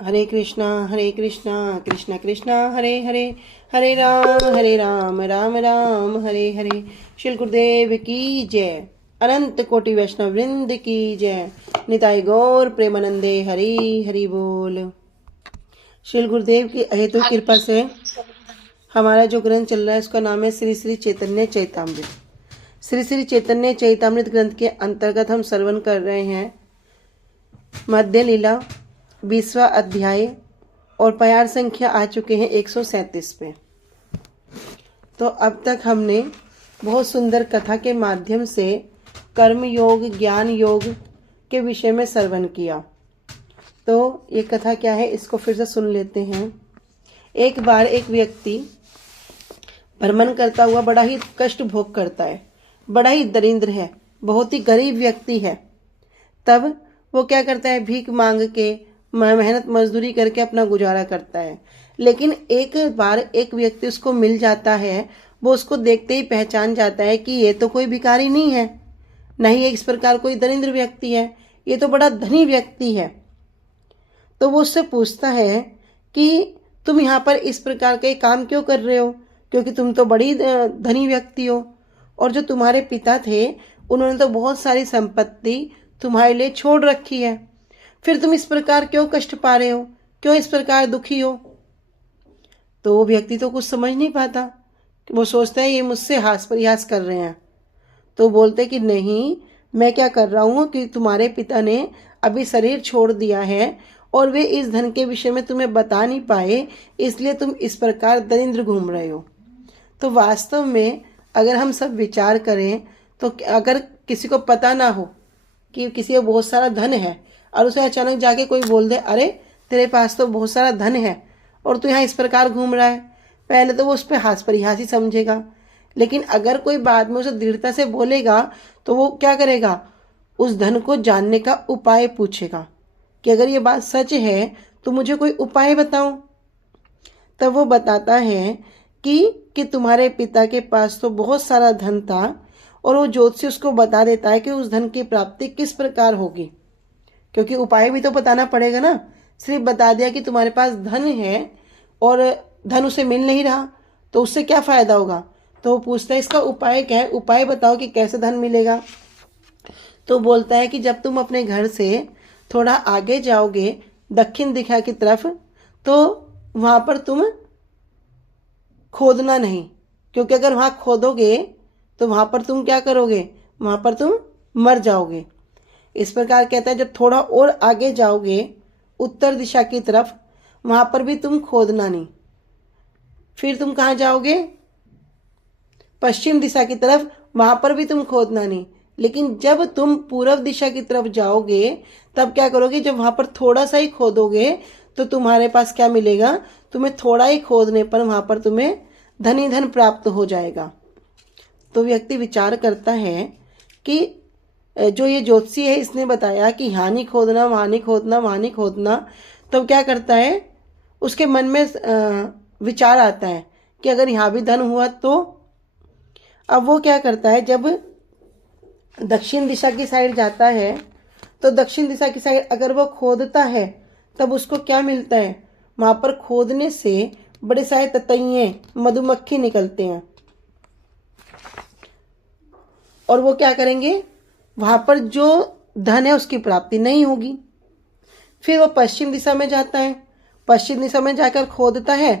हरे कृष्णा कृष्ण कृष्णा हरे हरे, हरे राम राम राम हरे हरे। श्री गुरुदेव की जय। अनंत कोटि वैष्णव वृंद की जय। निताई गौर प्रेमानंदे हरि हरि बोल। श्री गुरुदेव की अहेतु कृपा से हमारा जो ग्रंथ चल रहा है उसका नाम है श्री श्री चैतन्य चैतामृत। श्री श्री चैतन्य चैतामृत ग्रंथ के अंतर्गत हम श्रवण कर रहे हैं मध्य लीला 20वां अध्याय और प्यार संख्या आ चुके हैं 137 पे। तो अब तक हमने बहुत सुंदर कथा के माध्यम से कर्म योग ज्ञान योग के विषय में श्रवण किया। तो ये कथा क्या है इसको फिर से सुन लेते हैं। एक बार एक व्यक्ति भ्रमण करता हुआ बड़ा ही कष्ट भोग करता है, बड़ा ही दरिद्र है, बहुत ही गरीब व्यक्ति है। तब वो क्या करता है, भीख मांग के मेहनत मजदूरी करके अपना गुजारा करता है। लेकिन एक बार एक व्यक्ति उसको मिल जाता है, वो उसको देखते ही पहचान जाता है कि ये तो कोई भिखारी नहीं है, नहीं इस प्रकार कोई दरिद्र व्यक्ति है, ये तो बड़ा धनी व्यक्ति है। तो वो उससे पूछता है कि तुम यहाँ पर इस प्रकार के काम क्यों कर रहे हो, क्योंकि तुम तो बड़ी धनी व्यक्ति हो और जो तुम्हारे पिता थे उन्होंने तो बहुत सारी संपत्ति तुम्हारे लिए छोड़ रखी है, फिर तुम इस प्रकार क्यों कष्ट पा रहे हो, क्यों इस प्रकार दुखी हो। तो वो व्यक्ति तो कुछ समझ नहीं पाता, वो सोचता है ये मुझसे हास परिहास कर रहे हैं। तो बोलते कि नहीं, मैं क्या कर रहा हूँ कि तुम्हारे पिता ने अभी शरीर छोड़ दिया है और वे इस धन के विषय में तुम्हें बता नहीं पाए, इसलिए तुम इस प्रकार दरिद्र घूम रहे हो। तो वास्तव में अगर हम सब विचार करें तो अगर किसी को पता ना हो कि किसी को बहुत सारा धन है और उसे अचानक जाके कोई बोल दे अरे तेरे पास तो बहुत सारा धन है और तू यहाँ इस प्रकार घूम रहा है, पहले तो वो उस पर हास परिहास ही समझेगा। लेकिन अगर कोई बाद में उसे दृढ़ता से बोलेगा तो वो क्या करेगा, उस धन को जानने का उपाय पूछेगा कि अगर ये बात सच है तो मुझे कोई उपाय बताओ। तब वो बताता है कि तुम्हारे पिता के पास तो बहुत सारा धन था और वो ज्योतिषी उसको बता देता है कि उस धन की प्राप्ति किस प्रकार होगी, क्योंकि उपाय भी तो बताना पड़ेगा ना। सिर्फ बता दिया कि तुम्हारे पास धन है और धन उसे मिल नहीं रहा तो उससे क्या फायदा होगा। तो वो पूछता है इसका उपाय क्या है, उपाय बताओ कि कैसे धन मिलेगा। तो बोलता है कि जब तुम अपने घर से थोड़ा आगे जाओगे दक्षिण दिशा की तरफ तो वहां पर तुम खोदना नहीं, क्योंकि अगर वहां खोदोगे तो वहां पर तुम क्या करोगे, वहां पर तुम मर जाओगे। इस प्रकार कहता है जब थोड़ा और आगे जाओगे उत्तर दिशा की तरफ वहां पर भी तुम खोदना नहीं, फिर तुम कहाँ जाओगे, पश्चिम दिशा की तरफ, वहां पर भी तुम खोदना नहीं। लेकिन जब तुम पूर्व दिशा की तरफ जाओगे तब क्या करोगे, जब वहां पर थोड़ा सा ही खोदोगे तो तुम्हारे पास क्या मिलेगा, तुम्हें थोड़ा ही खोदने पर वहां पर तुम्हें धन ही धन प्राप्त हो जाएगा। तो व्यक्ति विचार करता है कि जो ये ज्योतिषी है इसने बताया कि यहाँ नहीं खोदना, वहां नहीं खोदना, वहां नहीं खोदना। तो क्या करता है, उसके मन में विचार आता है कि अगर यहाँ भी धन हुआ तो। अब वो क्या करता है, जब दक्षिण दिशा की साइड जाता है तो दक्षिण दिशा की साइड अगर वो खोदता है तब उसको क्या मिलता है, वहां पर खोदने से बड़े सारे ततैये मधुमक्खी निकलते हैं और वो क्या करेंगे, वहां पर जो धन है उसकी प्राप्ति नहीं होगी। फिर वो पश्चिम दिशा में जाता है, पश्चिम दिशा में जाकर खोदता है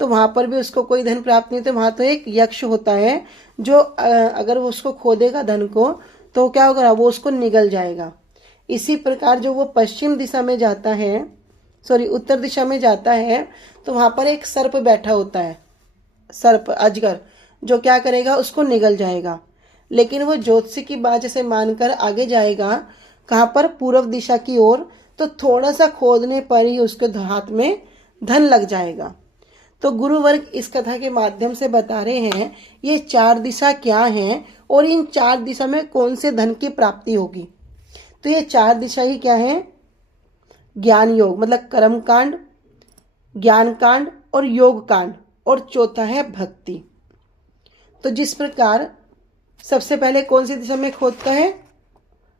तो वहां पर भी उसको कोई धन प्राप्त नहीं होता। वहां तो एक यक्ष होता है जो अगर वो उसको खोदेगा धन को तो क्या होगा, वो उसको निगल जाएगा। इसी प्रकार जो वो पश्चिम दिशा में जाता है, उत्तर दिशा में जाता है तो वहां पर एक सर्प बैठा होता है, सर्प अजगर, जो क्या करेगा उसको निगल जाएगा। लेकिन वो ज्योतिषी की बात जैसे मानकर आगे जाएगा कहां पर, पूर्व दिशा की ओर, तो थोड़ा सा खोदने पर ही उसके हाथ में धन लग जाएगा। तो गुरु वर्ग इस कथा के माध्यम से बता रहे हैं ये चार दिशा क्या हैं और इन चार दिशा में कौन से धन की प्राप्ति होगी। तो ये चार दिशा ही क्या है, ज्ञान योग मतलब कर्म कांड, ज्ञान कांड और योग कांड, और चौथा है भक्ति। तो जिस प्रकार सबसे पहले कौन सी दिशा में खोदता है,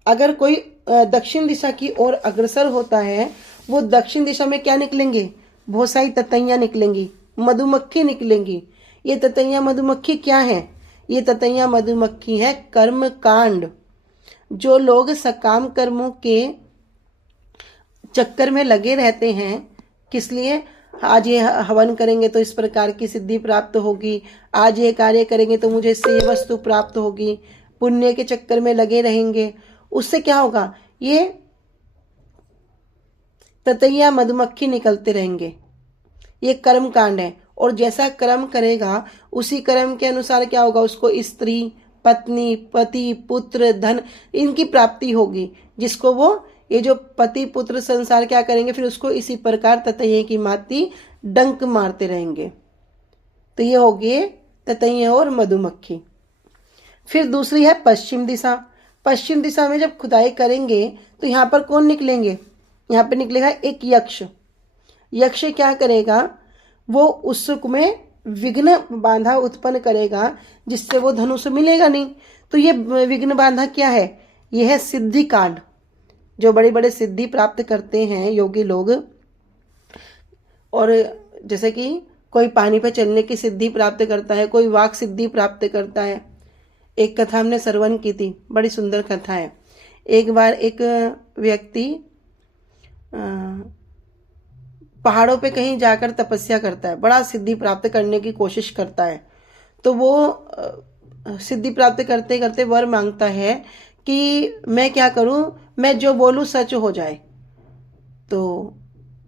अगर कोई दक्षिण दिशा की ओर अग्रसर होता है वो दक्षिण दिशा में क्या निकलेंगे? बहुत सारी ततैयां निकलेंगी, मधुमक्खी निकलेंगी। ये ततैयां मधुमक्खी क्या है? ये ततैयां मधुमक्खी है कर्म कांड। जो लोग सकाम कर्मों के चक्कर में लगे रहते हैं, किस लिए? आज ये हवन करेंगे तो इस प्रकार की सिद्धि प्राप्त होगी, आज ये कार्य करेंगे तो मुझे इससे ये वस्तु प्राप्त होगी, पुण्य के चक्कर में लगे रहेंगे। उससे क्या होगा? ये ततैया मधुमक्खी निकलते रहेंगे। ये कर्म कांड है, और जैसा कर्म करेगा उसी कर्म के अनुसार क्या होगा? उसको स्त्री, पत्नी, पति, पुत्र, धन, इनकी प्राप्ति होगी। जिसको वो ये जो पति पुत्र संसार क्या करेंगे? फिर उसको इसी प्रकार ततैये की माती डंक मारते रहेंगे। तो ये हो गए ततैये और मधुमक्खी। फिर दूसरी है पश्चिम दिशा। पश्चिम दिशा में जब खुदाई करेंगे तो यहाँ पर कौन निकलेंगे? यहाँ पे निकलेगा एक यक्ष। यक्ष क्या करेगा? वो उत्सुक में विघ्न बांधा उत्पन्न करेगा, जिससे वो धनुष मिलेगा नहीं। तो ये विघ्न बांधा क्या है? यह है सिद्धि कांड। जो बड़े बड़े सिद्धि प्राप्त करते हैं योगी लोग, और जैसे कि कोई पानी पर चलने की सिद्धि प्राप्त करता है, कोई वाक सिद्धि प्राप्त करता है। एक कथा हमने श्रवण की थी, बड़ी सुंदर कथा है। एक बार एक व्यक्ति पहाड़ों पे कहीं जाकर तपस्या करता है, बड़ा सिद्धि प्राप्त करने की कोशिश करता है। तो वो सिद्धि प्राप्त करते करते वर मांगता है कि मैं क्या करूं, मैं जो बोलूं सच हो जाए। तो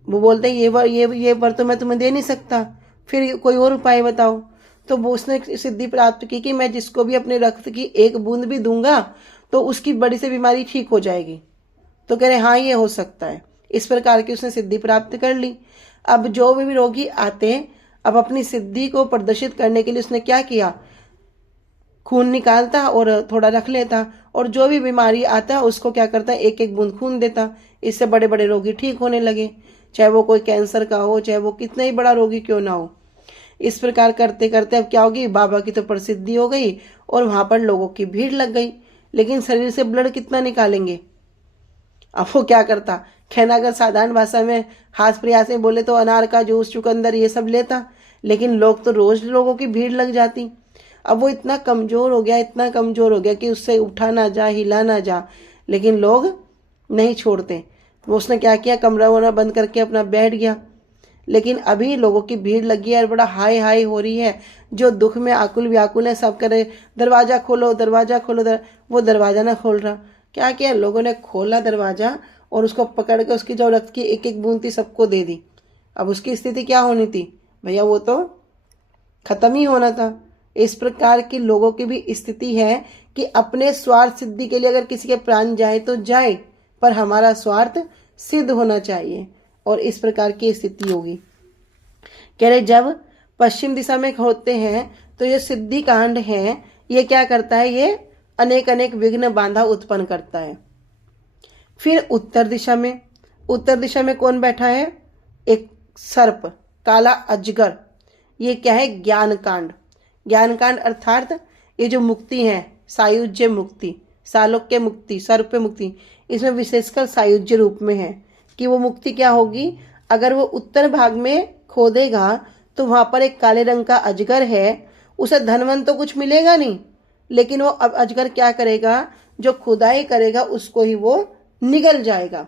वो बोलते हैं ये वर तो मैं तुम्हें दे नहीं सकता, फिर कोई और उपाय बताओ। तो वो उसने सिद्धि प्राप्त की कि मैं जिसको भी अपने रक्त की एक बूंद भी दूंगा तो उसकी बड़ी सी बीमारी ठीक हो जाएगी। तो कह रहे हाँ ये हो सकता है। इस प्रकार की उसने सिद्धि प्राप्त कर ली। अब जो भी रोगी आते, अब अपनी सिद्धि को प्रदर्शित करने के लिए उसने क्या किया? खून निकालता और थोड़ा रख लेता, और जो भी बीमारी आता उसको क्या करता? एक एक बूंद खून देता। इससे बड़े बड़े रोगी ठीक होने लगे, चाहे वो कोई कैंसर का हो, चाहे वो कितना ही बड़ा रोगी क्यों ना हो। इस प्रकार करते करते अब क्या होगी? बाबा की तो प्रसिद्धि हो गई और वहां पर लोगों की भीड़ लग गई। लेकिन शरीर से ब्लड कितना निकालेंगे? अब वो क्या करता? कहना अगर साधारण भाषा में हाथ प्रयास में बोले तो अनार का जूस, चुकंदर, ये सब लेता। लेकिन लोग तो रोज लोगों की भीड़ लग जाती। अब वो इतना कमजोर हो गया, इतना कमजोर हो गया कि उससे उठा ना जा, हिला ना जा, लेकिन लोग नहीं छोड़ते। वो उसने क्या किया? कमरा वमरा बंद करके अपना बैठ गया। लेकिन अभी लोगों की भीड़ लगी है और बड़ा हाय हाय हो रही है। जो दुख में आकुल व्याकुल है सब करे दरवाजा खोलो, दरवाजा खोलो। वो दरवाजा ना खोल रहा। क्या किया? लोगों ने खोला दरवाजा और उसको पकड़ के उसकी जो रक्त की एक एक बूंद थी सबको दे दी। अब उसकी स्थिति क्या होनी थी भैया? वो तो खत्म ही होना था। इस प्रकार की लोगों की भी स्थिति है कि अपने स्वार्थ सिद्धि के लिए अगर किसी के प्राण जाए तो जाए, पर हमारा स्वार्थ सिद्ध होना चाहिए, और इस प्रकार की स्थिति होगी। कह रहे जब पश्चिम दिशा में होते हैं तो ये सिद्धि कांड है, ये क्या करता है? ये अनेक अनेक विघ्न बांधा उत्पन्न करता है। फिर उत्तर दिशा में कौन बैठा है? एक सर्प, काला अजगर। ये क्या है? ज्ञान कांड। ज्ञान कांड अर्थात ये जो मुक्ति है, सायुज्य मुक्ति, सालोक्य मुक्ति, सर्प मुक्ति, इसमें विशेषकर सायुज्य रूप में है कि वो मुक्ति क्या होगी? अगर वो उत्तर भाग में खोदेगा तो वहां पर एक काले रंग का अजगर है। उसे धनवन तो कुछ मिलेगा नहीं, लेकिन वो अब अजगर क्या करेगा? जो खुदाई करेगा उसको ही वो निगल जाएगा।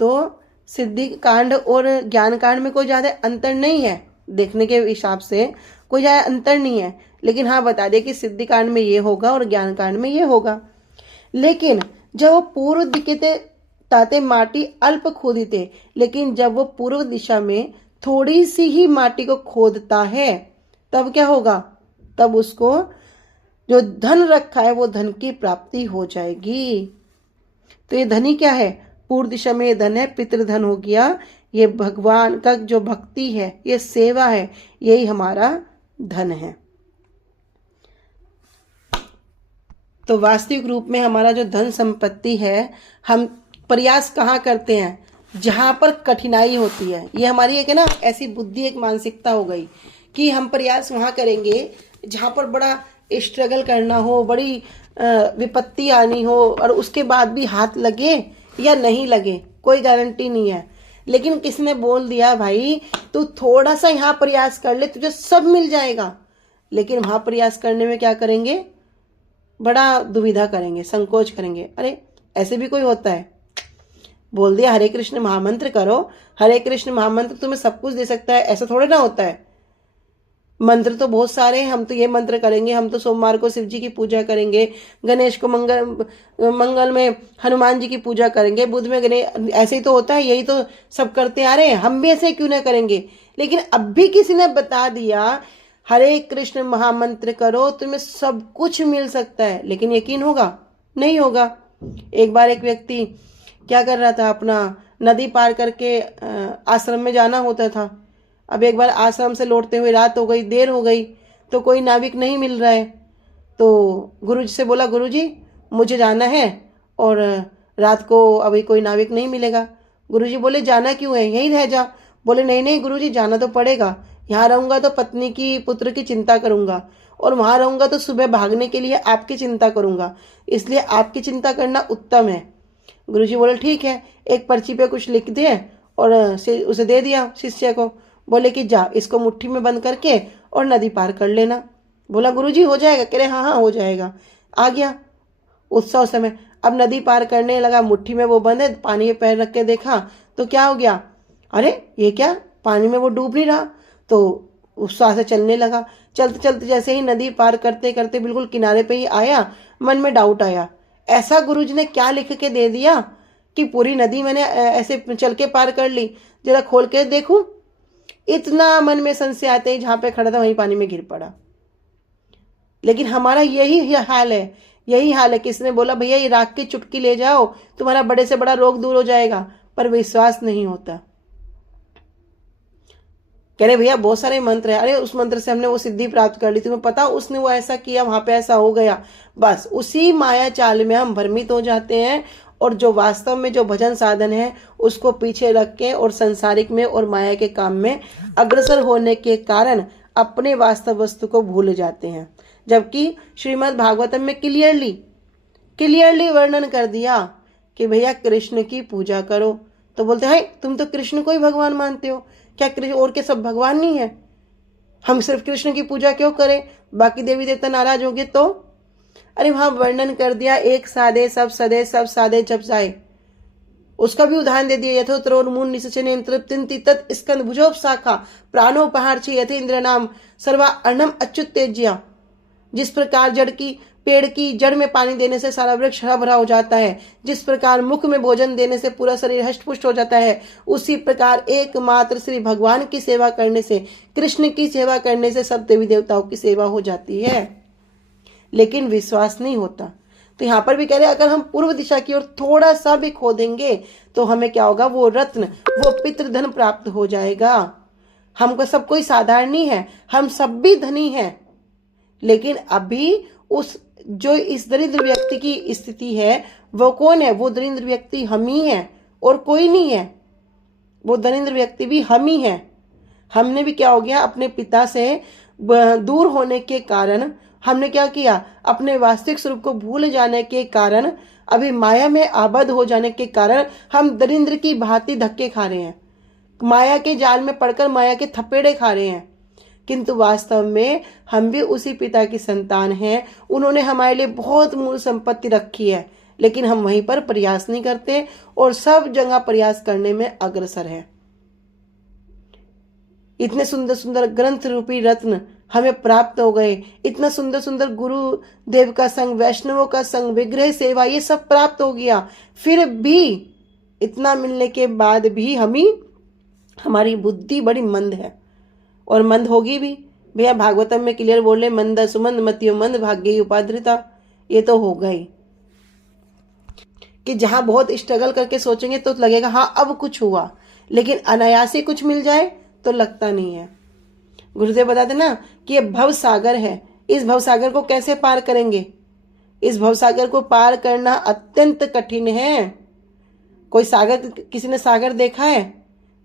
तो सिद्धि कांड और ज्ञान कांड में कोई ज्यादा अंतर नहीं है, देखने के हिसाब से कोई ज्यादा अंतर नहीं है। लेकिन हाँ बता दे कि सिद्धि कांड में ये होगा और ज्ञान कांड में ये होगा। लेकिन जब वो पूर्व दिखते ताते माटी अल्प खोदते, लेकिन जब वो पूर्व दिशा में थोड़ी सी ही माटी को खोदता है तब क्या होगा? तब उसको जो धन रखा है वो धन की प्राप्ति हो जाएगी। तो ये धनी क्या है? पूर्व दिशा में ये धन है, पितृधन हो गया। ये भगवान का जो भक्ति है, ये सेवा है, यही हमारा धन है। तो वास्तविक रूप में हमारा जो धन संपत्ति है, हम प्रयास कहाँ करते हैं? जहां पर कठिनाई होती है। ये हमारी एक है ना ऐसी बुद्धि, एक मानसिकता हो गई कि हम प्रयास वहां करेंगे जहां पर बड़ा स्ट्रगल करना हो, बड़ी विपत्ति आनी हो, और उसके बाद भी हाथ लगे या नहीं लगे कोई गारंटी नहीं है। लेकिन किसने बोल दिया भाई तू थोड़ा सा यहाँ प्रयास कर ले तुझे सब मिल जाएगा, लेकिन वहां प्रयास करने में क्या करेंगे, बड़ा दुविधा करेंगे, संकोच करेंगे। अरे ऐसे भी कोई होता है? बोल दिया हरे कृष्ण महामंत्र करो, हरे कृष्ण महामंत्र तुम्हें सब कुछ दे सकता है, ऐसा थोड़ा ना होता है। मंत्र तो बहुत सारे हैं, हम तो ये मंत्र करेंगे, हम तो सोमवार को शिव जी की पूजा करेंगे, गणेश को मंगल में हनुमान जी की पूजा करेंगे, बुध में गणेश, ऐसे ही तो होता है, यही तो सब करते आ रहे हैं, हम भी ऐसे क्यों ना करेंगे। लेकिन अब भी किसी ने बता दिया हरे कृष्ण महामंत्र करो तुम्हें सब कुछ मिल सकता है, लेकिन यकीन होगा? नहीं होगा। एक बार एक व्यक्ति क्या कर रहा था, अपना नदी पार करके आश्रम में जाना होता था। अब एक बार आश्रम से लौटते हुए रात हो गई, देर हो गई, तो कोई नाविक नहीं मिल रहा है। तो गुरुजी से बोला, गुरुजी मुझे जाना है और रात को अभी कोई नाविक नहीं मिलेगा। गुरुजी बोले जाना क्यों है, यहीं रह जा। बोले नहीं नहीं गुरुजी जाना तो पड़ेगा, यहाँ रहूंगा तो पत्नी की पुत्र की चिंता करूंगा, और वहां रहूंगा तो सुबह भागने के लिए आपकी चिंता करूंगा, इसलिए आपकी चिंता करना उत्तम है। गुरुजी बोले ठीक है, एक पर्ची पे कुछ लिख दे और उसे दे दिया शिष्य को। बोले कि जा इसको मुट्ठी में बंद करके और नदी पार कर लेना। बोला गुरुजी हो जाएगा? कह रहे हाँ हाँ हो जाएगा। आ गया उत्सव समय, अब नदी पार करने लगा, मुट्ठी में वो बंद है, पानी में पैर रख के देखा तो क्या हो गया, अरे ये क्या, पानी में वो डूब नहीं रहा। तो उत्साह से चलने लगा, चलते चलते जैसे ही नदी पार करते करते बिल्कुल किनारे पे ही आया, मन में डाउट आया, ऐसा गुरुजी ने क्या लिख के दे दिया कि पूरी नदी मैंने ऐसे चल के पार कर ली, जरा खोल के देखूं। इतना मन में संशय आते ही जहां पे खड़ा था वहीं पानी में गिर पड़ा। लेकिन हमारा यही हाल है, यही हाल है। किसने बोला भैया ये राख की चुटकी ले जाओ तुम्हारा बड़े से बड़ा रोग दूर हो जाएगा, पर विश्वास नहीं होता। कह रहे भैया बहुत सारे मंत्र है, अरे उस मंत्र से हमने वो सिद्धि प्राप्त कर ली, तुम्हें पता उसने वो ऐसा किया, वहां पे ऐसा हो गया। बस उसी माया चाल में हम भ्रमित हो जाते हैं, और जो वास्तव में जो भजन साधन है उसको पीछे रख के और संसारिक में और माया के काम में अग्रसर होने के कारण अपने वास्तव वस्तु को भूल जाते हैं। जबकि श्रीमद् भागवतम में क्लियरली वर्णन कर दिया कि भैया कृष्ण की पूजा करो। तो बोलते हैं तुम तो कृष्ण को ही भगवान मानते हो, क्या कृष्ण और के सब भगवान नहीं है? हम सिर्फ कृष्ण की पूजा क्यों करें, बाकी देवी देवता नाराज होंगे तो? अरे वहां वर्णन कर दिया, एक साधे सब सदे सब साधे जब जाए, उसका भी उदाहरण दे दिया। यथोत्रोन्मून निश्चने तृप्तिन्ति तत् स्कंद भुजोप शाखा प्राणोपहार छे यथे इंद्र नाम सर्वा अर्णम अच्युत तेज्या। जिस प्रकार जड़ की पेड़ की जड़ में पानी देने से सारा वृक्ष हरा भरा हो जाता है, जिस प्रकार मुख में भोजन देने से पूरा शरीर हष्टपुष्ट हो जाता है, उसी प्रकार एकमात्र श्री भगवान की सेवा करने से, कृष्ण की सेवा करने से सब देवी देवताओं की सेवा हो जाती है। लेकिन विश्वास नहीं होता। तो यहां पर भी कह रहे अगर हम पूर्व दिशा की ओर थोड़ा सा भी खोदेंगे तो हमें क्या होगा, वो रत्न, वो पितृधन प्राप्त हो जाएगा। हमको सब कोई साधारण नहीं है, हम सब भी धनी हैं। लेकिन अभी उस जो इस दरिद्र व्यक्ति की स्थिति है वो कौन है? वो दरिद्र व्यक्ति हम ही है और कोई नहीं है। वो दरिद्र व्यक्ति भी हम ही है। हमने भी क्या हो गया, अपने पिता से दूर होने के कारण हमने क्या किया, अपने वास्तविक स्वरूप को भूल जाने के कारण, अभी माया में आबद्ध हो जाने के कारण हम दरिद्र की भांति धक्के खा रहे हैं, माया के जाल में पड़कर माया के थपेड़े खा रहे हैं। किंतु वास्तव में हम भी उसी पिता की संतान हैं। उन्होंने हमारे लिए बहुत मूल संपत्ति रखी है, लेकिन हम वहीं पर प्रयास नहीं करते और सब जगह प्रयास करने में अग्रसर है। इतने सुंदर सुंदर ग्रंथ रूपी रत्न हमें प्राप्त हो गए, इतना सुंदर सुंदर गुरु देव का संग, वैष्णवों का संग, विग्रह सेवा, ये सब प्राप्त हो गया। फिर भी इतना मिलने के बाद भी हमारी बुद्धि बड़ी मंद है, और मंद होगी भी। भैया भागवतम में क्लियर बोले, मंद सुमंद मतियो मंद भाग्य उपाद्रिता। ये तो होगा ही कि जहां बहुत स्ट्रगल करके सोचेंगे तो लगेगा हाँ अब कुछ हुआ, लेकिन अनायास ही कुछ मिल जाए तो लगता नहीं है। गुरुदेव बताते ना कि ये भव सागर है, इस भव सागर को कैसे पार करेंगे? इस भव सागर को पार करना अत्यंत कठिन है। कोई सागर, किसी ने सागर देखा है?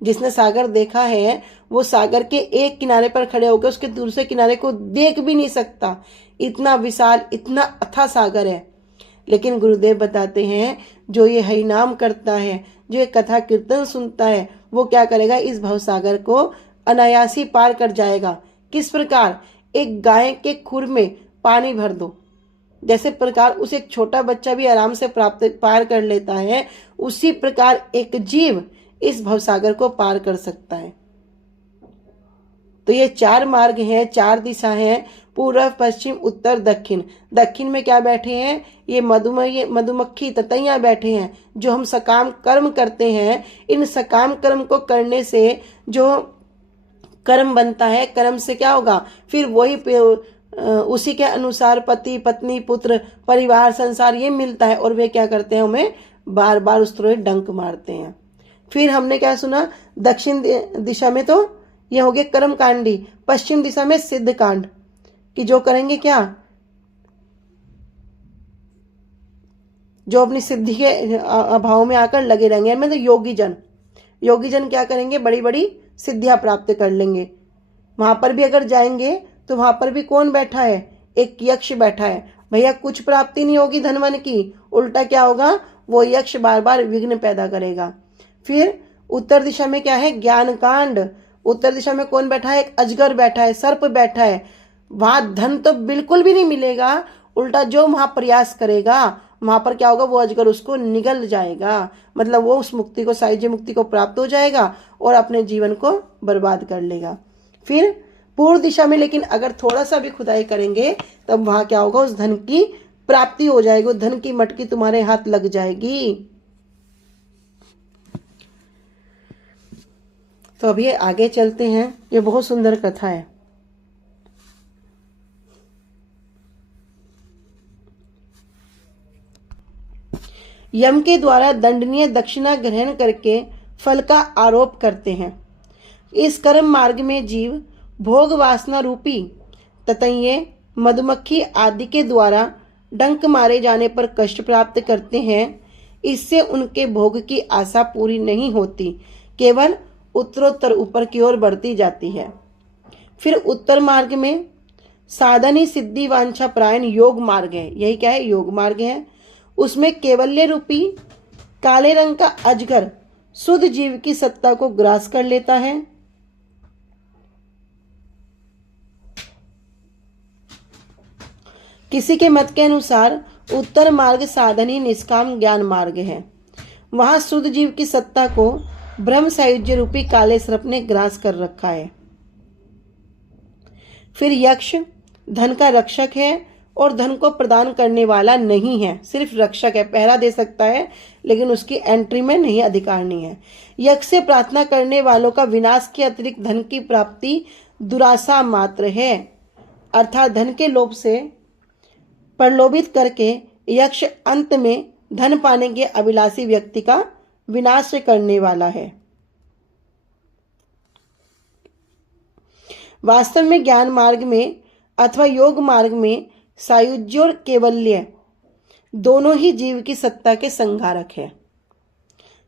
जिसने सागर देखा है वो सागर के एक किनारे पर खड़े होकर उसके दूसरे किनारे को देख भी नहीं सकता, इतना विशाल, इतना अथाह सागर है। लेकिन गुरुदेव बताते हैं जो ये हरि नाम करता है, जो ये कथा कीर्तन सुनता है, वो क्या करेगा, इस भवसागर को अनायासी पार कर जाएगा। किस प्रकार, एक गाय के खुर में पानी भर दो, जैसे प्रकार उसे एक छोटा बच्चा भी आराम से प्राप्त पार कर लेता है, उसी प्रकार एक जीव इस भवसागर को पार कर सकता है। तो ये 4 मार्ग हैं, 4 दिशा हैं, पूर्व पश्चिम उत्तर दक्षिण। दक्षिण में क्या बैठे हैं, ये मधुमक्खी ततैया बैठे हैं, जो हम सकाम कर्म करते हैं। इन सकाम कर्म को करने से जो कर्म बनता है, कर्म से क्या होगा, फिर वही उसी के अनुसार पति पत्नी पुत्र परिवार संसार ये मिलता है, और वे क्या करते हैं, हमें बार बार उस तरह डंक मारते हैं। फिर हमने क्या सुना, दक्षिण दिशा में तो ये हो गए कर्म कांडी, पश्चिम दिशा में सिद्ध कांड, कि जो करेंगे क्या, जो अपनी सिद्धि के अभाव में आकर लगे रहेंगे। मतलब योगी जन क्या करेंगे, बड़ी बड़ी सिद्धियां प्राप्त कर लेंगे। वहां पर भी अगर जाएंगे तो वहां पर भी कौन बैठा है, एक यक्ष बैठा है। भैया कुछ प्राप्ति नहीं होगी धनवन की, उल्टा क्या होगा, वो यक्ष बार बार विघ्न पैदा करेगा। फिर उत्तर दिशा में क्या है, ज्ञान कांड। उत्तर दिशा में कौन बैठा है, एक अजगर बैठा है, सर्प बैठा है। वहां धन तो बिल्कुल भी नहीं मिलेगा, उल्टा जो वहां प्रयास करेगा वहां पर क्या होगा, वो अजगर उसको निगल जाएगा। मतलब वो उस मुक्ति को, साहित्य मुक्ति को प्राप्त हो जाएगा और अपने जीवन को बर्बाद कर लेगा। फिर पूर्व दिशा में लेकिन अगर थोड़ा सा भी खुदाई करेंगे तब वहां क्या होगा, उस धन की प्राप्ति हो जाएगी, उस धन की मटकी तुम्हारे हाथ लग जाएगी। तो अभी आगे चलते हैं, ये बहुत सुंदर कथा है। यम के द्वारा दंडनीय दक्षिणा ग्रहण करके फल का आरोप करते हैं। इस कर्म मार्ग में जीव भोग वासना रूपी ततैये मधुमक्खी आदि के द्वारा डंक मारे जाने पर कष्ट प्राप्त करते हैं। इससे उनके भोग की आशा पूरी नहीं होती, केवल उत्तरोत्तर ऊपर की ओर बढ़ती जाती है। फिर उत्तर मार्ग में साधनी सिद्धि वांछा प्रायण योग मार्ग है। यही क्या है, योग मार्ग है। उसमें केवल्य रूपी काले रंग का अजगर शुद्ध जीव की सत्ता को ग्रास कर लेता है। किसी के मत के अनुसार उत्तर मार्ग साधनी निष्काम ज्ञान मार्ग है। वहां शुद्ध जीव की सत्ता को ब्रह्म सायुज्य रूपी काले सर्प ने ग्रास कर रखा है। फिर यक्ष धन का रक्षक है और धन को प्रदान करने वाला नहीं है, सिर्फ रक्षक है, पहरा दे सकता है लेकिन उसकी एंट्री में नहीं अधिकार नहीं है। यक्ष से प्रार्थना करने वालों का विनाश के अतिरिक्त धन की प्राप्ति दुराशा मात्र है, अर्थात धन के लोभ से प्रलोभित करके यक्ष अंत में धन पाने के अभिलाषी व्यक्ति का विनाश करने वाला है। वास्तव में ज्ञान मार्ग में अथवा योग मार्ग में सायुज्य और केवल्य दोनों ही जीव की सत्ता के संहारक है।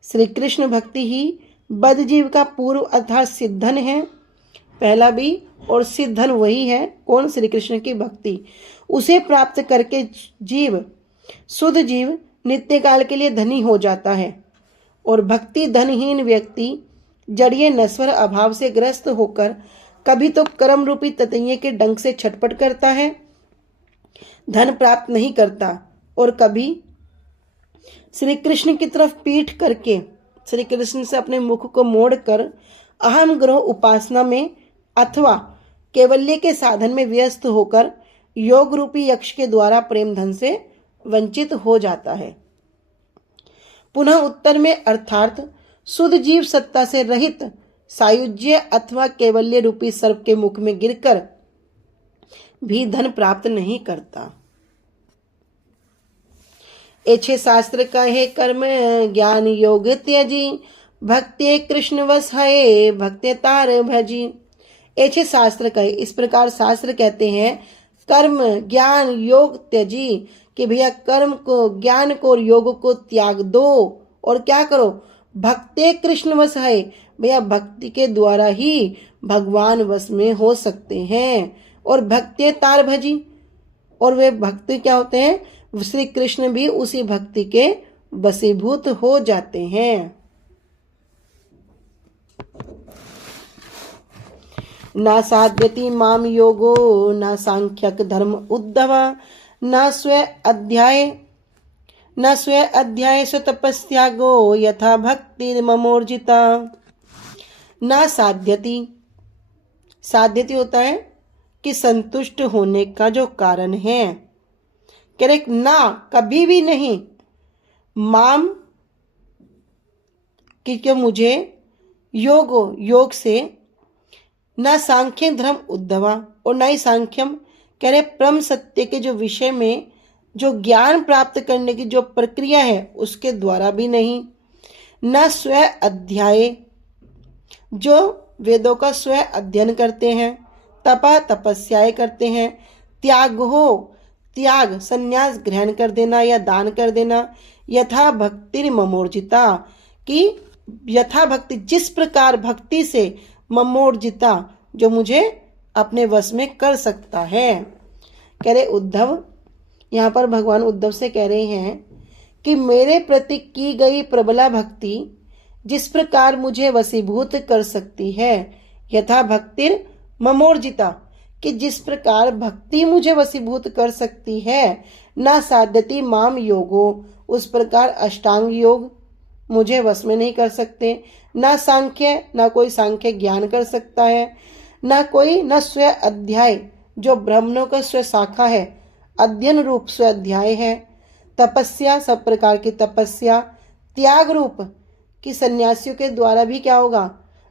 श्री कृष्ण भक्ति ही बद्ध जीव का पूर्व अर्थात सिद्धन है, पहला भी, और सिद्धन वही है कौन, श्री कृष्ण की भक्ति। उसे प्राप्त करके जीव शुद्ध जीव नित्य काल के लिए धनी हो जाता है, और भक्ति धनहीन व्यक्ति जड़ीय नश्वर अभाव से ग्रस्त होकर कभी तो कर्म रूपी ततैये के डंक से छटपट करता है, धन प्राप्त नहीं करता, और कभी श्री कृष्ण की तरफ पीठ करके श्री कृष्ण से अपने मुख को मोड़कर अहम ग्रह उपासना में अथवा केवल्य के साधन में व्यस्त होकर योग रूपी यक्ष के द्वारा प्रेम धन से वंचित हो जाता है। पुनः उत्तर में अर्थात शुद्ध जीव सत्ता से रहित सायुज्य अथवा केवल्य रूपी सर्प के मुख में गिरकर भी धन प्राप्त नहीं करता। एछे शास्त्र कहे कर्म ज्ञान योग त्यजी, भक्ति कृष्ण वश है भक्ति तार भजी। एछे शास्त्र कहे, इस प्रकार शास्त्र कहते हैं कर्म ज्ञान योग त्यजी, कि भैया कर्म को ज्ञान को और योग को त्याग दो और क्या करो, भक्ति कृष्ण वश है, भैया भक्ति के द्वारा ही भगवान वश में हो सकते हैं। और भक्ति तार भजी, और वे भक्ति क्या होते हैं, श्री कृष्ण भी उसी भक्ति के वशीभूत हो जाते हैं। न साध्यति माम योगो न सांख्यक धर्म उद्धव न स्व अध्याय स्वतपस्यागो यथा भक्तिर्ममोर्जिता। न साध्यति, साध्यति होता है कि संतुष्ट होने का जो कारण है। करेक्ट, ना कभी भी नहीं, माम कि क्यों मुझे योग से न सांख्य धर्म उद्धवा, और न ही सांख्यम कह रहे परम सत्य के जो विषय में जो ज्ञान प्राप्त करने की जो प्रक्रिया है उसके द्वारा भी नहीं। न स्व अध्याय, जो वेदों का स्व अध्ययन करते हैं, तपस्याएं करते हैं, त्याग संन्यास ग्रहण कर देना या दान कर देना, यथा भक्ति ममोर्जिता, कि यथा भक्ति जिस प्रकार भक्ति से ममोर्जिता जो मुझे अपने वश में कर सकता है। कह रहे उद्धव, यहाँ पर भगवान उद्धव से कह रहे हैं कि मेरे प्रति की गई प्रबला भक्ति जिस प्रकार मुझे वशीभूत कर सकती है, यथा भक्तिर ममोर्जिता, कि जिस प्रकार भक्ति मुझे वशीभूत कर सकती है, न साध्यति माम योगो, उस प्रकार अष्टांग योग मुझे वश में नहीं कर सकते। न सांख्य, न कोई सांख्य ज्ञान कर सकता है, न स्व अध्याय जो ब्राह्मणों का स्व शाखा है, अध्ययन रूप स्व अध्याय है। तपस्या, सब प्रकार की तपस्या। त्याग रूप कि सन्यासियों के द्वारा भी क्या होगा,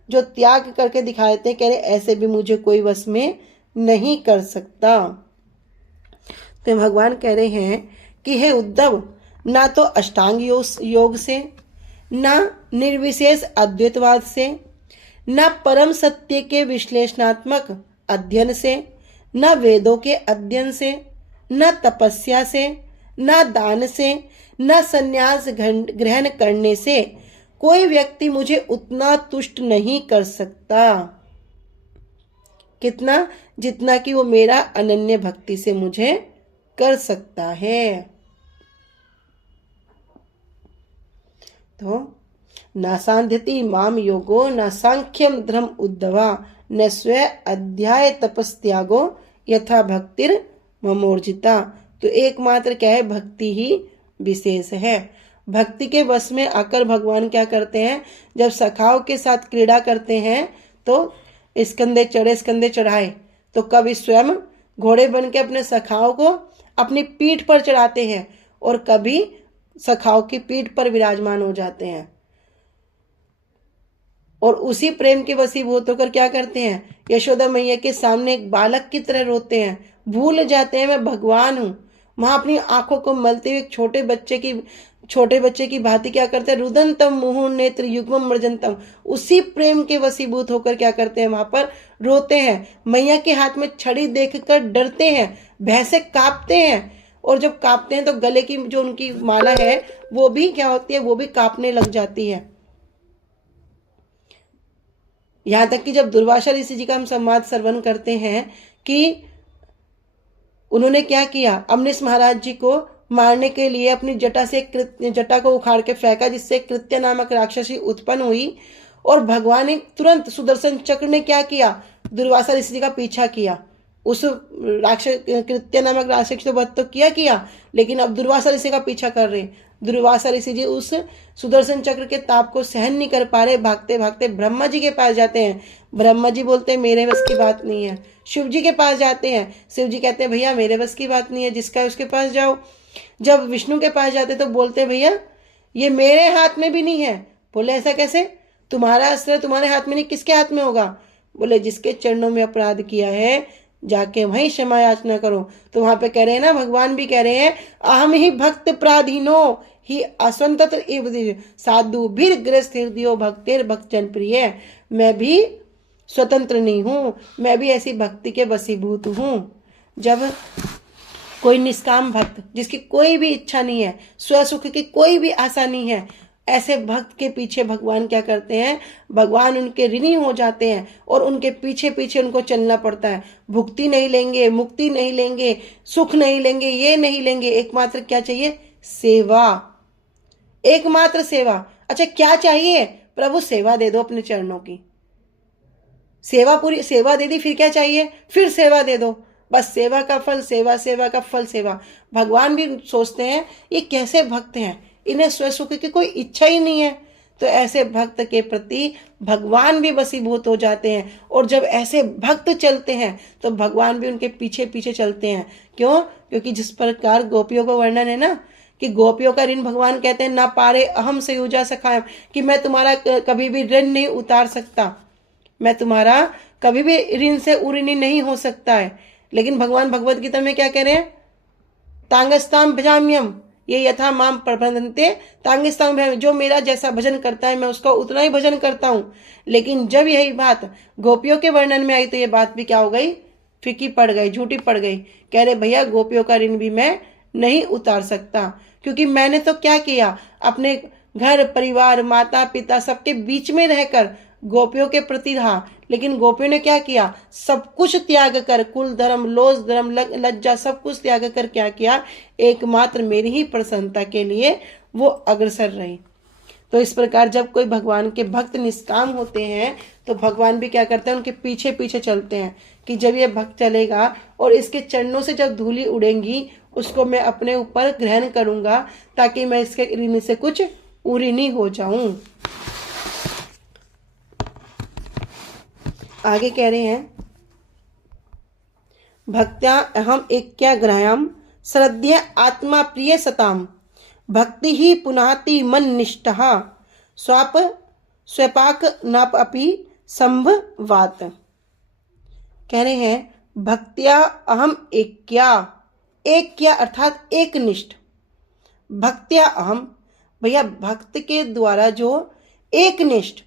जो त्याग करके दिखा देते हैं, कह रहे ऐसे भी मुझे कोई वश में नहीं कर सकता। तो भगवान कह रहे हैं कि हे उद्धव, ना तो अष्टांग योग से, ना निर्विशेष अद्वैतवाद से, ना परम सत्य के विश्लेषणात्मक अध्ययन से, न वेदों के अध्ययन से, न तपस्या से, न दान से, न संन्यास ग्रहण करने से कोई व्यक्ति मुझे उतना तुष्ट नहीं कर सकता। कितना? जितना कि वो मेरा अनन्य भक्ति से मुझे कर सकता है। तो न सांध्यति माम योगो न सांख्यम धर्म उद्धवा न स्व अध्याय तपस्त्यागो यथा भक्तिर ममोर्जिता। तो एकमात्र क्या है, भक्ति ही विशेष है। भक्ति के वश में आकर भगवान क्या करते हैं, जब सखाओं के साथ क्रीड़ा करते हैं तो स्कंदे चढ़े स्कंदे चढ़ाए, तो कभी स्वयं घोड़े बन के अपने सखाओं को अपनी पीठ पर चढ़ाते हैं और कभी सखाओं की पीठ पर विराजमान हो जाते हैं, और उसी प्रेम के वशीभूत होकर क्या करते हैं, यशोदा मैया के सामने एक बालक की तरह रोते हैं, भूल जाते हैं मैं भगवान हूं। वहां अपनी आंखों को मलते हुए छोटे बच्चे की भांति क्या करते हैं, रुदंतम मुहुर नेत्र युग्मम मर्जंतम, उसी प्रेम के वशीभूत होकर क्या करते हैं, वहां पर रोते हैं। मैया के हाथ में छड़ी देखकर डरते हैं, भय से कांपते हैं, और जब कांपते हैं तो गले की जो उनकी माला है वो भी क्या होती है, वो भी कांपने लग जाती है। यहां तक कि जब दुर्वासा ऋषि जी का हम संवाद श्रवण करते हैं कि उन्होंने क्या किया, अमनीश महाराज जी को मारने के लिए अपनी जटा को उखाड़ के फेंका, जिससे कृत्य नामक राक्षसी उत्पन्न हुई, और भगवान ने तुरंत सुदर्शन चक्र ने क्या किया, दुर्वासा ऋषि जी का पीछा किया। उस कृत्य नामक राक्षस तो वध तो किया, लेकिन अब दुर्वासा ऋषि का पीछा कर रहे। दुर्वासा ऋषि जी उस सुदर्शन चक्र के ताप को सहन नहीं कर पा रहे, भागते भागते ब्रह्मा जी के पास जाते हैं। ब्रह्मा जी बोलते हैं मेरे बस की बात नहीं है। शिव जी के पास जाते हैं, शिव जी कहते हैं भैया मेरे बस की बात नहीं है, जिसका है उसके पास जाओ। जब विष्णु के पास जाते तो बोलते भैया ये मेरे हाथ में भी नहीं है। बोले ऐसा कैसे, तुम्हारा अस्त्र तुम्हारे हाथ में नहीं, किसके हाथ में होगा? बोले जिसके चरणों में अपराध किया है जाके वहीं क्षमा याचना करो। तो वहां पे कह रहे हैं ना, भगवान भी कह रहे हैं अहम ही भक्त प्राधीनो ही अस्वतंत्र साधु भीर ग्रस्त हृदयो भक्तिर भक्त जन प्रिय। मैं भी स्वतंत्र नहीं हूं, मैं भी ऐसी भक्ति के वशीभूत हूं। जब कोई निष्काम भक्त जिसकी कोई भी इच्छा नहीं है, स्वसुख की कोई भी आशा नहीं है, ऐसे भक्त के पीछे भगवान क्या करते हैं, भगवान उनके ऋणी हो जाते हैं और उनके पीछे पीछे उनको चलना पड़ता है। भुक्ति नहीं लेंगे, मुक्ति नहीं लेंगे, सुख नहीं लेंगे, ये नहीं लेंगे, एकमात्र क्या चाहिए, सेवा, एकमात्र सेवा। अच्छा क्या चाहिए, प्रभु सेवा दे दो अपने चरणों की। सेवा पूरी, सेवा दे दी, फिर क्या चाहिए, फिर सेवा दे दो, बस सेवा का फल सेवा, सेवा का फल सेवा। भगवान भी सोचते हैं ये कैसे भक्त हैं, इन्हें स्व सुख की कोई इच्छा ही नहीं है। तो ऐसे भक्त के प्रति भगवान भी वशीभूत हो जाते हैं, और जब ऐसे भक्त चलते हैं तो भगवान भी उनके पीछे पीछे चलते हैं। क्यों? क्योंकि जिस प्रकार गोपियों का वर्णन है ना, कि गोपियों का ऋण भगवान कहते हैं ना पारे अहम से यूजा सखायम, कि मैं तुम्हारा कभी भी ऋण नहीं उतार सकता, मैं तुम्हारा कभी भी ऋण से उऋणी नहीं हो सकता है। लेकिन भगवान भगवत गीता में क्या कह रहे हैं, तांगस्ताम भजाम्यम ये यथा माम प्रबंधनते तांगस्ताम, जो मेरा जैसा भजन करता है मैं उसका उतना ही भजन करता हूं। लेकिन जब यही बात गोपियों के वर्णन में आई तो ये बात भी क्या हो गई, फीकी पड़ गई, झूठी पड़ गई। कह रहे भैया गोपियों का ऋण भी मैं नहीं उतार सकता, क्योंकि मैंने तो क्या किया, अपने घर परिवार माता पिता सबके बीच में रहकर गोपियों के प्रति रहा। लेकिन गोपियों ने क्या किया, सब कुछ त्याग कर, कुल धर्म लोज धर्म लज्जा सब कुछ त्याग कर क्या किया, एकमात्र मेरी ही प्रसन्नता के लिए वो अग्रसर रही। तो इस प्रकार जब कोई भगवान के भक्त निष्काम होते हैं तो भगवान भी क्या करते हैं, उनके पीछे पीछे चलते हैं, कि जब ये भक्त चलेगा और इसके चरणों से जब धूली उड़ेंगी उसको मैं अपने ऊपर ग्रहण करूंगा, ताकि मैं इसके ऋण से कुछ उऋणी हो जाऊं। आगे कह रहे हैं, भक्त्या अहम एक्याग्रहम श्रद्धे आत्मा प्रिय सताम, भक्ति ही पुनाति मन निष्ठा स्वाप स्वपाक नाप अपि संभवात। कह रहे हैं भक्त्या अहम एक्या, एक्या अर्थात एक निष्ठ, भक्त्या अहम भैया भक्त के द्वारा जो एक निष्ठ,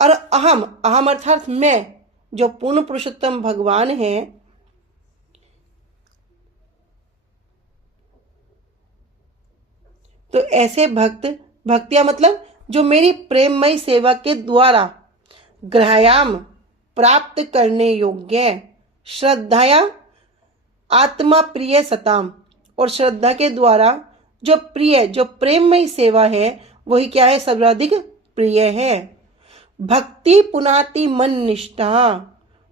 और अहम, अहम अर्थात मैं, जो पूर्ण पुरुषोत्तम भगवान है, तो ऐसे भक्त, भक्तिया मतलब जो मेरी प्रेममयी सेवा के द्वारा ग्रहायाम प्राप्त करने योग्य, श्रद्धाया आत्मा प्रिय सताम, और श्रद्धा के द्वारा जो प्रिय, जो प्रेममयी सेवा है वही क्या है, सर्वाधिक प्रिय है। भक्ति पुनाति मन निष्ठा,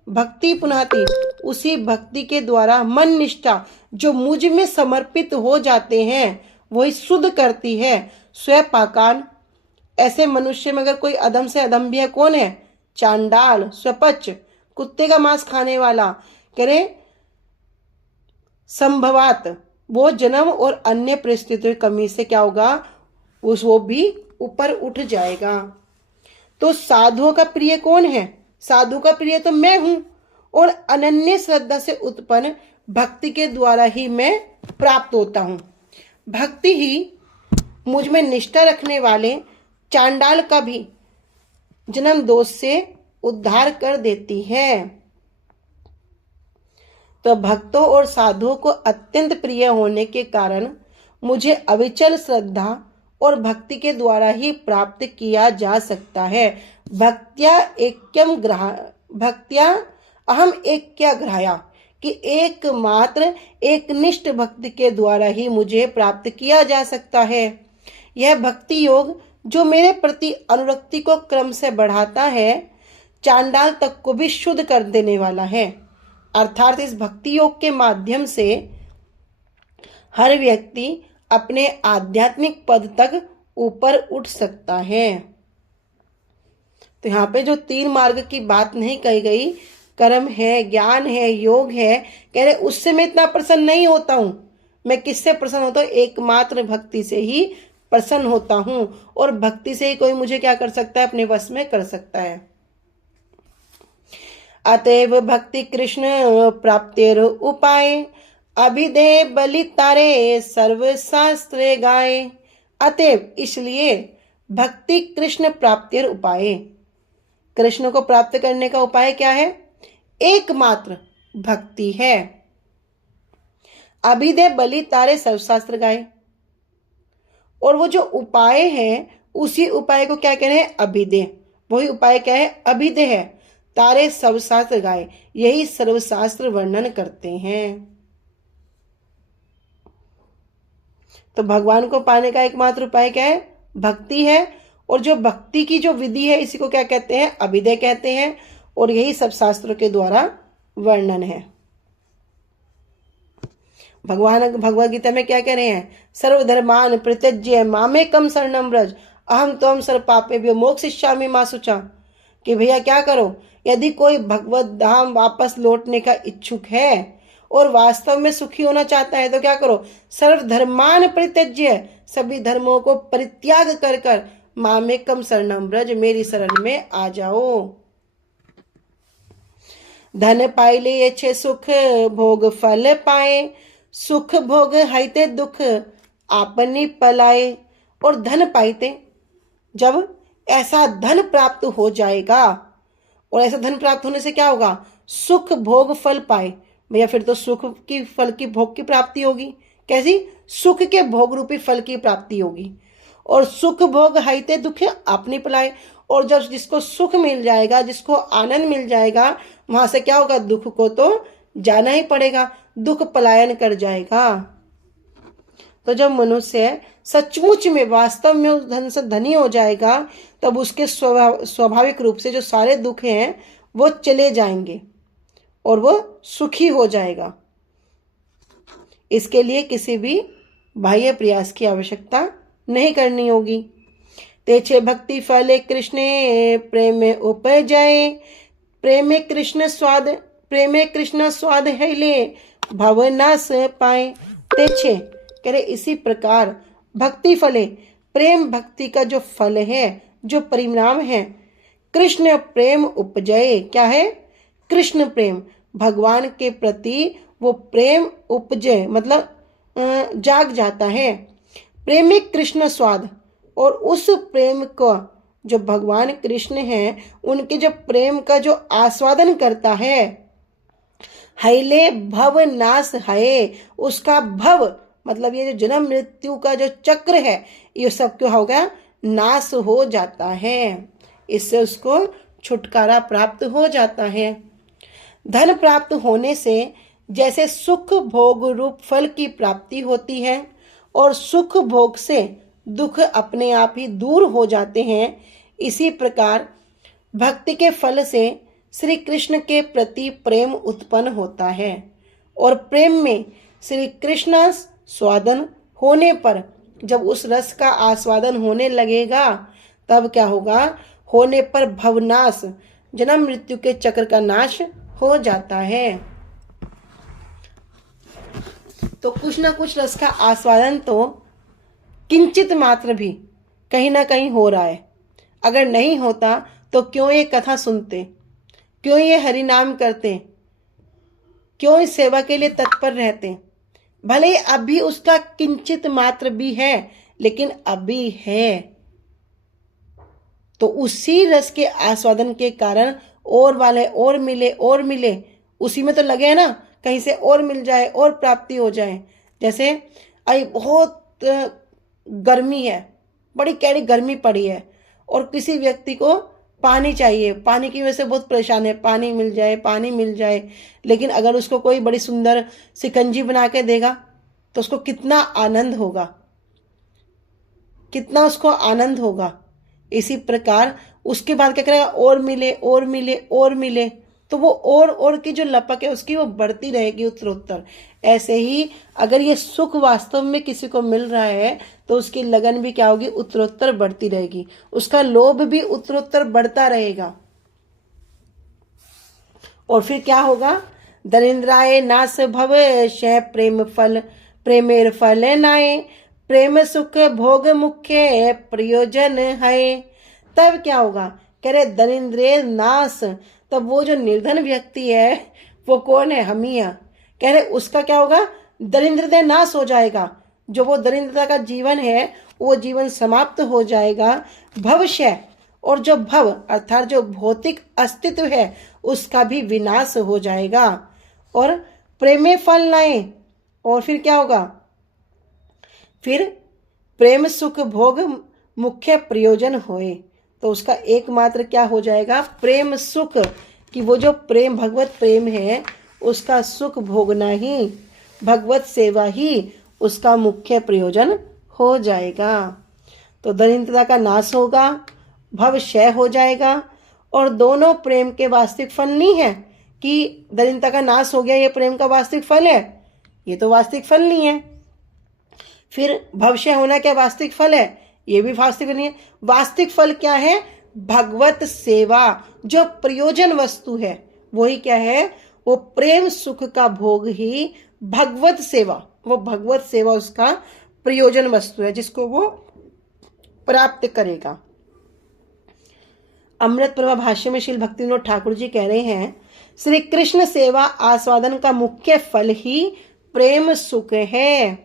भक्ति पुनाति उसी भक्ति के द्वारा मन निष्ठा, जो मुझ में समर्पित हो जाते हैं वही शुद्ध करती है। स्वपाकान, ऐसे मनुष्य में अगर कोई अधम से अधम भी है, कौन है, चांडाल, स्वपच, कुत्ते का मांस खाने वाला, करे संभवात, वो जन्म और अन्य परिस्थितियों की कमी से क्या होगा, वो भी ऊपर उठ जाएगा। तो साधुओं का प्रिय कौन है, साधु का प्रिय तो मैं हूं, और अनन्य श्रद्धा से उत्पन्न भक्ति के द्वारा ही मैं प्राप्त होता हूं। भक्ति ही मुझ में निष्ठा रखने वाले चांडाल का भी जन्म दोष से उद्धार कर देती है। तो भक्तों और साधुओं को अत्यंत प्रिय होने के कारण मुझे अविचल श्रद्धा और भक्ति के द्वारा ही प्राप्त किया जा सकता है। भक्त्या एक्यम ग्रह, भक्त्या अहम एक्या ग्रहाया, कि एकमात्र एक निष्ठ भक्ति के द्वारा ही मुझे प्राप्त किया जा सकता है। यह भक्ति योग जो मेरे प्रति अनुरक्ति को क्रम से बढ़ाता है, चांडाल तक को भी शुद्ध कर देने वाला है। अर्थात इस भक्ति योग के माध्यम से हर व्यक्ति अपने आध्यात्मिक पद तक ऊपर उठ सकता है। तो यहाँ पे जो 3 मार्ग की बात नहीं कही गई, कर्म है, ज्ञान है, योग है, कह रहे उससे मैं इतना प्रसन्न नहीं होता हूं। मैं किससे प्रसन्न होता हूं, एकमात्र भक्ति से ही प्रसन्न होता हूं, और भक्ति से ही कोई मुझे क्या कर सकता है, अपने वश में कर सकता है। अतएव भक्ति कृष्ण प्राप्तिर उपाय, अभिदे बलि तारे सर्व शास्त्रे गाए। अतएव इसलिए भक्ति कृष्ण प्राप्तिर उपाय, कृष्ण को प्राप्त करने का उपाय क्या है, एकमात्र भक्ति है। अभिदे बलि तारे सर्व शास्त्र गाए, और वो जो उपाय है उसी उपाय को क्या कह रहे हैं, अभिदे, वही उपाय क्या है, अभिदे है। तारे सर्वशास्त्र गाए, यही सर्वशास्त्र वर्णन करते हैं। तो भगवान को पाने का एकमात्र उपाय क्या है, भक्ति है, और जो भक्ति की जो विधि है इसी को क्या कहते हैं, अभिदय कहते हैं। और यही सब शास्त्रों के द्वारा वर्णन है। भगवान भगवद गीता में क्या कह रहे हैं? सर्वधर्मान परित्यज्य मामेकम शरणम व्रज अहम त्वं सर्व पापेभ्यो मोक्षयिष्यामि मा शुचा। कि भैया क्या करो, यदि कोई भगवत धाम वापस लौटने का इच्छुक है और वास्तव में सुखी होना चाहता है तो क्या करो? सर्वधर्मान परित्यज्य, सभी धर्मों को परित्याग कर कर मामेकम शरणम व्रज, मेरी शरण में आ जाओ। धन पाई ले अच्छे सुख भोग फल पाए, सुख भोग हाइते दुख आपनी पलाए। और धन पाइते, जब ऐसा धन प्राप्त हो जाएगा, और ऐसा धन प्राप्त होने से क्या होगा? सुख भोग फल पाए। भैया फिर तो सुख की फल की भोग की प्राप्ति होगी। कैसी? सुख के भोग रूपी फल की प्राप्ति होगी। और सुख भोग हाइते दुख आपनी पलाए, और जब जिसको सुख मिल जाएगा, जिसको आनंद मिल जाएगा, वहां से क्या होगा? दुख को तो जाना ही पड़ेगा, दुख पलायन कर जाएगा। तो जब मनुष्य सचमुच में वास्तव में उस धन से धनी हो जाएगा, तब उसके स्वाभाविक रूप से जो सारे दुख हैं वो चले जाएंगे और वो सुखी हो जाएगा। इसके लिए किसी भी बाह्य प्रयास की आवश्यकता नहीं करनी होगी। तेछे भक्ति फले कृष्णे प्रेम उपजाए, प्रेमे कृष्ण स्वाद है ले भवनाश पाए। तेछे कह रहे इसी प्रकार भक्ति फले, प्रेम भक्ति का जो फल है, जो परिणाम है, कृष्ण प्रेम उपजय, क्या है? कृष्ण प्रेम, भगवान के प्रति वो प्रेम उपजय मतलब जाग जाता है। प्रेमी कृष्ण स्वाद, और उस प्रेम को जो भगवान कृष्ण हैं उनके जो प्रेम का जो आस्वादन करता है, हैले भव नाश है, उसका भव मतलब ये जो जन्म मृत्यु का जो चक्र है, ये सब क्या होगा? नाश हो जाता है। इससे उसको छुटकारा प्राप्त हो जाता है। धन प्राप्त होने से जैसे सुख भोग रूप फल की प्राप्ति होती है और सुख भोग से दुख अपने आप ही दूर हो जाते हैं, इसी प्रकार भक्ति के फल से श्री कृष्ण के प्रति प्रेम उत्पन्न होता है। और प्रेम में श्री कृष्ण स्वादन होने पर, जब उस रस का आस्वादन होने लगेगा, तब क्या होगा? होने पर भवनाश, जन्म मृत्यु के चक्र का नाश हो जाता है। तो कुछ ना कुछ रस का आस्वादन तो किंचित मात्र भी कहीं ना कहीं हो रहा है। अगर नहीं होता तो क्यों ये कथा सुनते, क्यों ये हरि नाम करते, क्यों इस सेवा के लिए तत्पर रहते? भले अभी उसका किंचित मात्र भी है, लेकिन अभी है। तो उसी रस के आस्वादन के कारण और वाले और मिले, उसी में तो लगे हैं ना, कहीं से और मिल जाए और प्राप्ति हो जाए। जैसे आई बहुत गर्मी है, बड़ी कैड़ी गर्मी पड़ी है, और किसी व्यक्ति को पानी चाहिए, पानी की वजह से बहुत परेशान है, पानी मिल जाए, लेकिन अगर उसको कोई बड़ी सुंदर शिकंजी बना के देगा तो उसको कितना आनंद होगा, कितना उसको आनंद होगा। इसी प्रकार उसके बाद क्या करेगा? और मिले, तो वो और की जो लपक है उसकी वो बढ़ती रहेगी उत्तरोत्तर। ऐसे ही अगर ये सुख वास्तव में किसी को मिल रहा है तो उसकी लगन भी क्या होगी? उत्तरोत्तर बढ़ती रहेगी, उसका लोभ भी उत्तरोत्तर बढ़ता रहेगा। और फिर क्या होगा? दरिद्राय नाश भव शय प्रेमेर फल नाय, प्रेम सुख भोग मुख्य प्रयोजन है। तब क्या होगा? कह रहे दरिद्र नाश, तब वो जो निर्धन व्यक्ति है वो कौन है? हम ही हैं। कह रहे उसका क्या होगा? दरिद्रता नाश हो जाएगा। जो वो दरिद्रता का जीवन है वो जीवन समाप्त हो जाएगा। भविष्य, और जो भव अर्थात जो भौतिक अस्तित्व है उसका भी विनाश हो जाएगा। और प्रेमे फल नाए, और फिर क्या होगा? फिर प्रेम सुख भोग मुख्य प्रयोजन होए, तो उसका एकमात्र क्या हो जाएगा? प्रेम सुख, कि वो जो प्रेम भगवत प्रेम है उसका सुख भोगना ही, भगवत सेवा ही उसका मुख्य प्रयोजन हो जाएगा। तो दरिद्रता का नाश होगा, भव क्षय हो जाएगा, और दोनों प्रेम के वास्तविक फल नहीं है कि दरिद्रता का नाश हो गया, ये प्रेम का वास्तविक फल है? ये तो वास्तविक फल नहीं है। फिर भविष्य होना क्या वास्तविक फल है? ये भी वास्तविक नहीं है। वास्तविक फल क्या है? भगवत सेवा, जो प्रयोजन वस्तु है वही क्या है? वो प्रेम सुख का भोग ही भगवत सेवा, वो भगवत सेवा उसका प्रयोजन वस्तु है जिसको वो प्राप्त करेगा। अमृत प्रभा भाष्य में श्रील भक्ति विनोद ठाकुर जी कह रहे हैं, श्री कृष्ण सेवा आस्वादन का मुख्य फल ही प्रेम सुख है।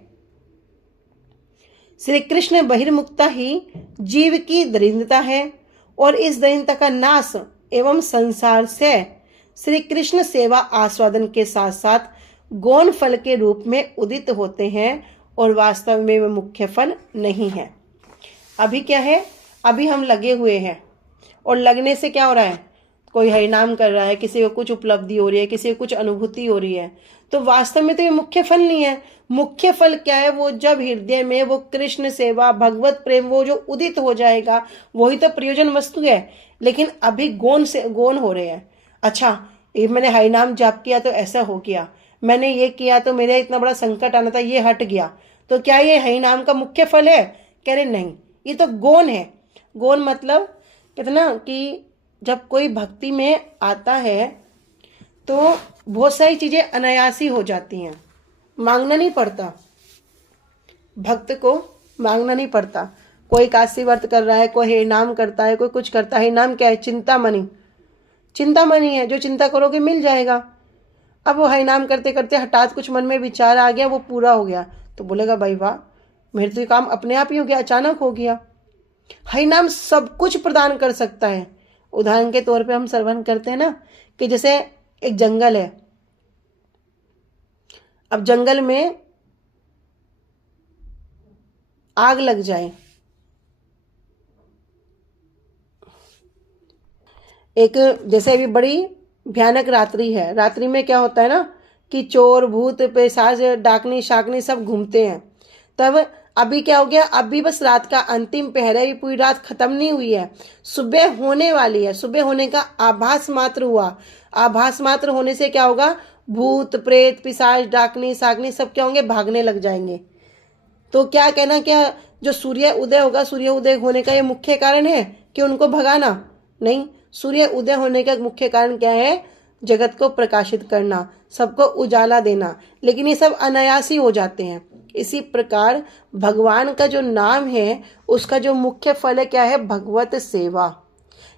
श्री कृष्ण बहिर्मुखता ही जीव की दरिद्रता है और इस दरिद्रता का नाश एवं संसार से श्री कृष्ण सेवा आस्वादन के साथ साथ गौण फल के रूप में उदित होते हैं और वास्तव में वे मुख्य फल नहीं है। अभी क्या है? अभी हम लगे हुए हैं और लगने से क्या हो रहा है? कोई हरिनाम कर रहा है, किसी को कुछ उपलब्धि हो रही है, किसी को कुछ अनुभूति हो रही है, तो वास्तव में तो ये मुख्य फल नहीं है। मुख्य फल क्या है? वो जब हृदय में वो कृष्ण सेवा भगवत प्रेम वो जो उदित हो जाएगा वही तो प्रयोजन वस्तु है। लेकिन अभी गौण हो रहे हैं। अच्छा, ये मैंने हरिनाम जाप किया तो ऐसा हो गया, मैंने ये किया तो मेरा इतना बड़ा संकट आना था ये हट गया, तो क्या ये हरिनाम का मुख्य फल है? कह रहे नहीं, ये तो गौण है। गौण मतलब कितना कि जब कोई भक्ति में आता है तो बहुत सारी चीजें अनायासी हो जाती हैं, मांगना नहीं पड़ता, भक्त को मांगना नहीं पड़ता। कोई काशी व्रत कर रहा है, कोई हरिनाम करता है, कोई कुछ करता है। हरिनाम क्या है? चिंतामणि, चिंतामणि है, जो चिंता करोगे मिल जाएगा। अब वो हरिनाम करते करते हठात कुछ मन में विचार आ गया, वो पूरा हो गया, तो बोलेगा भाई वाह, मेरे तो काम अपने आप ही हो गया, अचानक हो गया। हरिनाम सब कुछ प्रदान कर सकता है। उदाहरण के तौर पे हम श्रवण करते हैं ना कि जैसे एक जंगल है, अब जंगल में आग लग जाए, एक जैसे अभी बड़ी भयानक रात्रि है, रात्रि में क्या होता है ना कि चोर भूत पिशाच डाकनी शाकनी सब घूमते हैं। तब अभी क्या हो गया? अभी बस रात का अंतिम पहर है, पूरी रात खत्म नहीं हुई है, सुबह होने वाली है। सुबह होने का आभास मात्र हुआ, आभास मात्र होने से क्या होगा? भूत प्रेत पिशाच डाकनी शाकनी सब क्या होंगे? भागने लग जाएंगे। तो क्या कहना, क्या जो सूर्य उदय होगा, सूर्य उदय होने का ये मुख्य कारण है कि उनको भगाना? नहीं, सूर्य उदय होने का मुख्य कारण क्या है? जगत को प्रकाशित करना, सबको उजाला देना। लेकिन ये सब अनायासी हो जाते हैं। इसी प्रकार भगवान का जो नाम है उसका जो मुख्य फल है क्या है? भगवत सेवा।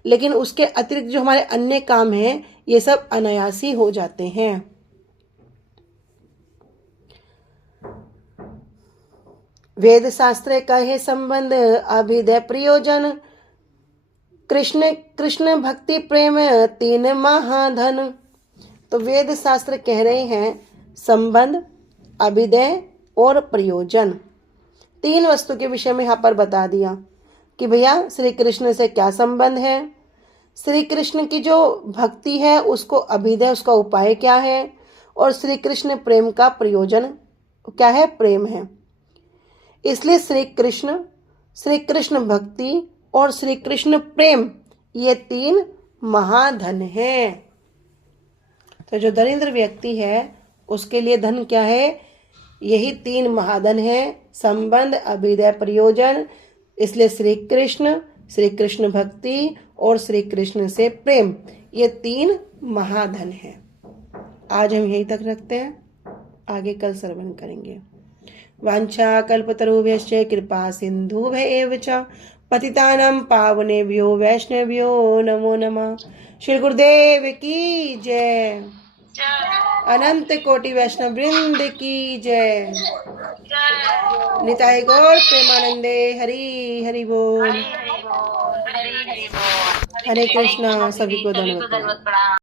लेकिन उसके अतिरिक्त जो हमारे अन्य काम हैं ये सब अनायासी हो जाते हैं। वेद शास्त्र का है संबंध अभिदय प्रयोजन, कृष्ण कृष्ण भक्ति प्रेम तीन महाधन। तो वेद शास्त्र कह रहे हैं संबंध, अभिदय और प्रयोजन, तीन वस्तु के विषय में यहाँ पर बता दिया कि भैया श्री कृष्ण से क्या संबंध है, श्री कृष्ण की जो भक्ति है उसको अभिदय उसका उपाय क्या है, और श्री कृष्ण प्रेम का प्रयोजन क्या है? प्रेम है। इसलिए श्री कृष्ण भक्ति और श्री कृष्ण प्रेम ये तीन महाधन हैं। तो जो दरिद्र व्यक्ति है उसके लिए धन क्या है? यही तीन महाधन है, संबंध अभिदय प्रयोजन। इसलिए श्री कृष्ण भक्ति और श्री कृष्ण से प्रेम ये तीन महाधन है। आज हम यहीं तक रखते हैं, आगे कल श्रवण करेंगे। वांछा कल्पतरुभ्यश्च कृपा सिन्धुभ्येव च पतितानां पावनेभ्यो वैष्णवेभ्यो नमो नमः। श्री गुरुदेव की जय, अनंत कोटि वैष्णव वृंद की जय। निताय गौर प्रेमानंदे हरि हरि बोल। हरे कृष्णा। सभी को धन्यवाद।